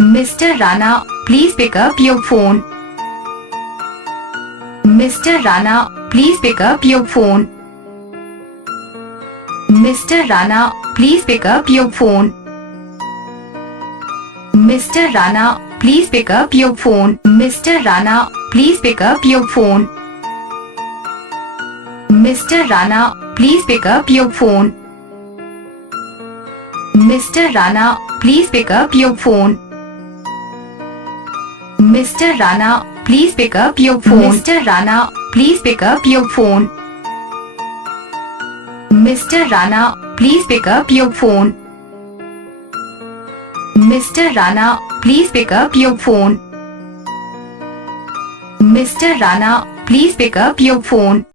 Mr. Rana, please pick up your phone. Mr. Rana, please pick up your phone. Mr. Rana, please pick up your phone. Mr. Rana, please pick up your phone. Mr. Rana, please pick up your phone. Mr. Rana, please pick up your phone. Mr. Rana, please pick up your phone. Mr. Rana, please pick up your phone. Mr. Rana, please pick up your phone. Mr. Rana, please pick up your phone. Mr. Rana, please pick up your phone. Mr. Rana, please pick up your phone.